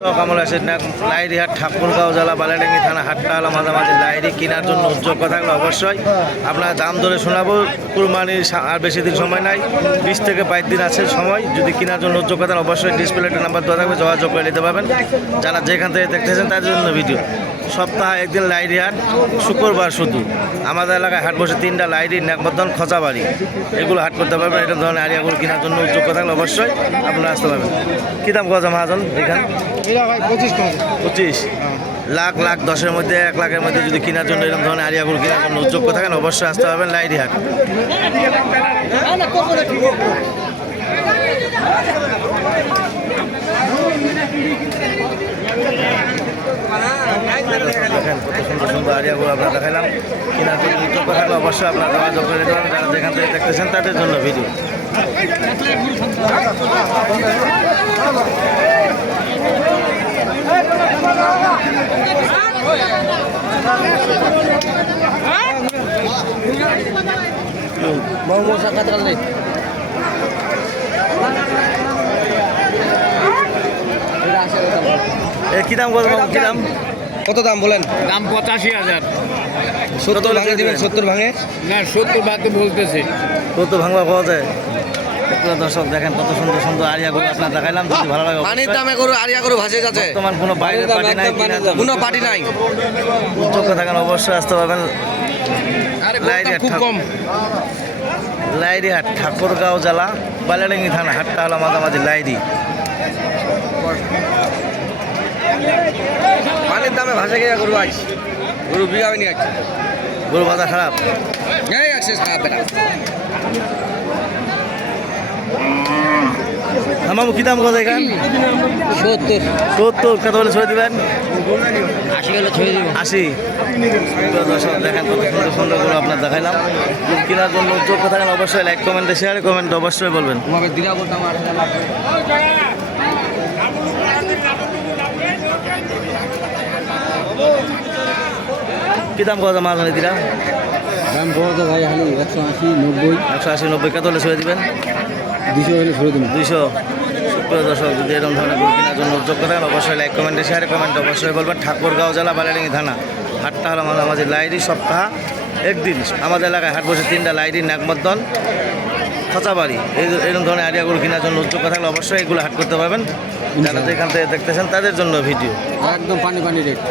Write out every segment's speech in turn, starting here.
কমলা set Lairi হাট ঠাকুরগাঁও জেলা বালিয়াডাঙ্গি থানা হাটটা হলো মাঝামাঝি লাইরি কেনার জন্য যোগ্য থাকলে অবশ্যই আপনার দাম ধরে শোনাবো। কুরবানির আর বেশি দিন সময় নাই, 20 থেকে 22 দিন আছে সময়। যদি কেনার জন্য যোগ্য থাকেন অবশ্যই ডিসপ্লেতে নাম্বার দেওয়া থাকবে, যোগাযোগ করে নিতে পারবেন। যারা যেখান থেকে দেখতেছেন তাদের জন্য ভিডিও। সপ্তাহে একদিন লাইরি হাট, শুক্রবার শুধু। আমাদের এলাকায় হাট বসে 3টা লাইরি, নেকবর্ধন, খোঁচাবাড়ি, এগুলো হাট করতে পারবেন। এটা ধরনের আরিয়াগুলো কেনার জন্য যোগ্য থাকলে অবশ্যই আপনারা আসতে পারবেন। কী দাম কথা মহাজন এখানে? 25 লাখ লাখ 10-এর মধ্যে 1 লাখের মধ্যে যদি কেনার জন্য এরকম ধরনের আরিয়াগুলো কেনার জন্য যোগ্য থাকেন অবশ্যই আসতে পারবেন লাইরি হাট। দেখেন কত সুন্দর সুন্দর আরিয়াগুলো আপনার দেখালাম। কেনার জন্য যোগ্য থাকলে অবশ্যই আপনারা যোগাযোগ করে নিতে পারবেন। যারা যেখান থেকে দেখতেছেন তাদের জন্য ভিডিও। কি দাম কত? কি দাম? কত দাম বলেন? দাম 85,000। 70 ভাঙে দিবেন? 70 ভাঙে না, 70 বাদে বলতেছে। কত ভাঙবা পাওয়া যায়? দর্শক দেখেন কত সুন্দর সুন্দর আরিয়াগুলো আপনার দেখাইলাম। যদি ভালো লাগে পানির দামে গরু আরিয়া গরু ভাসে যাচ্ছে। বর্তমান কোনো বাইরের পার্টি নাই, কোনো পার্টি নাই। যোগ্য থাকেন অবশ্যই আসতে পারবেন আরে লাইরি হাট। খুব কম। লাইরি হাট ঠাকুরগাঁও জেলা বালিয়াডাঙ্গি থানা হাটটা হলো মাঝামাঝি লাইরি। পানির দামে ভাসে গিয়ে গরু আইস, গরু বিঘাবে নিয়ে আসছে। গরু বাজার খারাপ। এই আসছে খারাপ বেটা। আমার কি দাম কত এখান? 70 কত বলে ছড়ে দিবেন? 80 গেলে ছড়িয়ে দিব। 80। দর্শক দেখেন কত সুন্দর সুন্দর গরু আপনার দেখাইলাম। যদি কেনার জন্য যোগ্য থাকেন অবশ্যই লাইক কমেন্টে শেয়ারে কমেন্ট অবশ্যই বলবেন। তোমাকে দিরা বলতাম আর কি দাম কত মাছ মানে দিরা? দাম কত ভাই? হালি 180 90 180 90 কত হলে ছড়ে দিবেন? 200 হলে ছড়িয়ে দিব। 200। সুপ্রিয় দর্শক যদি এরকম ধরনের গরু কেনার জন্য যোগ্য থাকেন অবশ্যই লাইক কমেন্টে শেয়ারে কমেন্ট অবশ্যই বলবেন। ঠাকুরগাঁও জেলা বালিয়াডাঙ্গি থানা হাটটা হলো মাঝামাঝি লাইরি। সপ্তাহ একদিন আমাদের এলাকায় হাট বসে 3টা লাইরি, নেকবর্ধন, খোঁচাবাড়ি, এরকম ধরনের আইডিয়াগুলো কেনার জন্য যোগ্য থাকলে অবশ্যই এগুলো হাট করতে পারবেন। যারা যেখান থেকে দেখতেছেন তাদের জন্য ভিডিও। একদম পানি পানি রেট।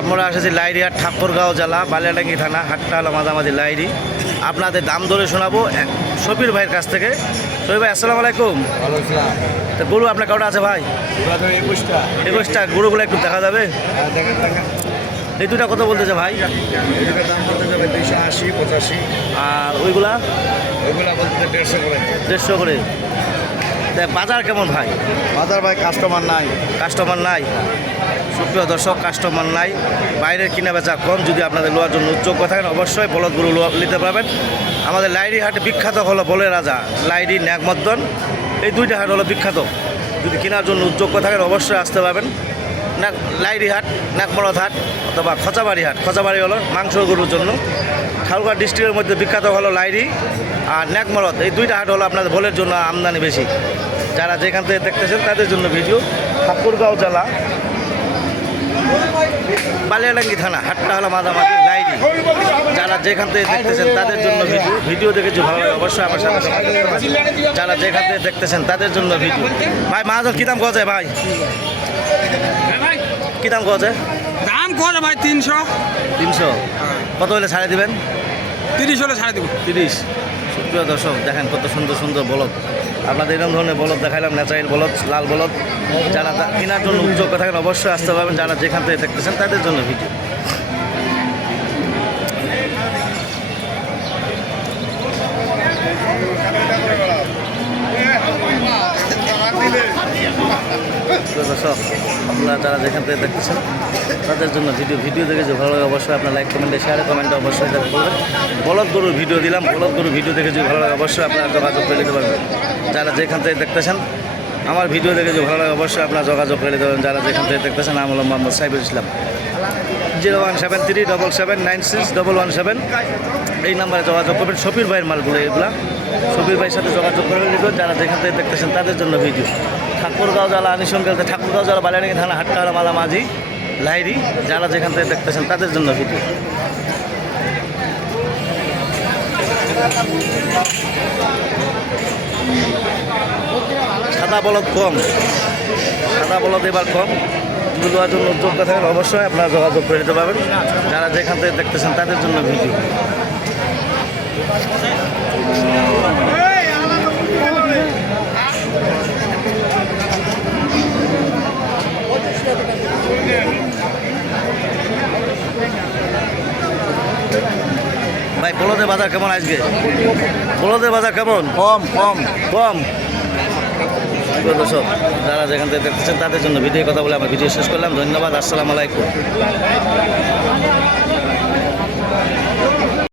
আমরা এসেছি লাইরি হাট ঠাকুরগাঁও জেলা বালিয়াডাঙ্গি থানা হাটটা হলো মাঝামাঝি লাইরি। আপনাদের দাম ধরে শোনাবো শফির ভাইয়ের কাছ থেকে। শফির ভাই আসসালামু আলাইকুম। তো গরু আপনার কটা আছে ভাই? 21টা। গরুগুলো একটু দেখা যাবে? এই দুটা কত বলতেছে ভাই? দাম বলতে যাবে 280 85। আর ওইগুলা? ওইগুলা বলতে 150 করে। 150 করে। তা বাজার কেমন ভাই? বাজার ভাই কাস্টমার নাই। কাস্টমার নাই। সুপ্রিয় দর্শক কাস্টমার নাই, বাইরের কিনা বেচা কম। যদি আপনাদের লোয়ার জন্য যোগ্য থাকেন অবশ্যই বলদ গরু নিতে পারবেন। আমাদের লাইরি হাটে বিখ্যাত হলো বলের রাজা, লাইরি, নেকবর্ধন, এই 2টা হাট হলো বিখ্যাত। যদি কেনার জন্য যোগ্য থাকেন অবশ্যই আসতে পারবেন। লাইরি হাট, নেকমরদ হাট অথবা খোঁচাবাড়ি হাট। খোঁচাবাড়ি হলো মাংস গরুর জন্য। ঠাকুরগাঁও ডিস্ট্রিক্টের মধ্যে বিখ্যাত হলো লাইরি আর নেকমরদ, এই 2টা হাট হলো আপনাদের বলের জন্য আমদানি বেশি। যারা যেখান থেকে দেখতেছেন তাদের জন্য ভিডিও। ঠাকুরগাঁও জেলা বালিয়াডাঙ্গি থানা হাটটা হলো মাঝামাঝি লাইরি। যারা যেখান থেকে দেখতেছেন তাদের জন্য ভিডিও দেখে যে ভালো লাগে অবশ্যই আমার সাথে যোগাযোগ করতে পারেন। যারা যেখান থেকে দেখতেছেন তাদের জন্য ভিডিও। ভাই মাছ কী দাম কত যায় ভাই? কী দাম কত যায়? দাম কত ভাই? 300। 300। কত হলে ছাড়ে দিবেন? 30 হলে ছাড়ে দিব। 30। সুপ্রিয় দর্শক দেখেন কত সুন্দর সুন্দর বলদ। আপনাদের এরকম ধরনের বলদ দেখাইলাম, ন্যাচারাল বলদ, লাল বলদ। যারা কেনার জন্য যোগ্য থাকেন অবশ্যই আসতে পারবেন। যারা যেখান থেকে দেখতেছেন তাদের জন্য ভিডিও। দর্শক আপনারা যারা যেখান থেকে দেখতেছেন তাদের জন্য ভিডিও দেখে যে ভালো লাগে অবশ্যই আপনার লাইক কমেন্টে শেয়ারে কমেন্টে অবশ্যই করবেন। বলদ গরুর ভিডিও দিলাম, বলদ গরুর ভিডিও দেখে যদি ভালো লাগে অবশ্যই আপনারা যোগাযোগ করে নিতে পারবেন। যারা যেখান থেকে দেখতেছেন আমার ভিডিও দেখে যে ভালো লাগে অবশ্যই আপনার যোগাযোগ করে দেবেন। যারা যেখান থেকে দেখতেছেন, নাম হলো মোহাম্মদ সাইফুল ইসলাম। 017377961117 এই নাম্বারে যোগাযোগ করবেন। শফির ভাইয়ের মালগুলো এগুলা শফির ভাইয়ের সাথে যোগাযোগ করে দিবেন। যারা যেখান থেকে দেখতেছেন তাদের জন্য ভিডিও। ঠাকুরগাঁও জেলা আনিসঙ্গেলতে, ঠাকুরগাঁও জেলা বালিয়াডাঙ্গি থানা, হাট্টাহারা, মালামাঝি, লাইরি, যারা যেখান থেকে দেখতেছেন তাদের জন্য ভিডিও। সাদা বলদ কম, সাদা বলদ এবার কম। দুধের জন্য যোগ্য থাকেন অবশ্যই আপনারা যোগাযোগ করে দিতে পারবেন। যারা যেখান থেকে দেখতেছেন তাদের জন্য ভিডিও। ভাই বলদের বাজার কেমন আজকে? বলদের বাজার কেমন? কম কম। কম। প্রিয় দর্শক, যারা যেখান থেকে দেখতেছেন তাদের জন্য ভিডিও কথা বলে আমার ভিডিও শেষ করলাম। ধন্যবাদ। আসসালামু আলাইকুম।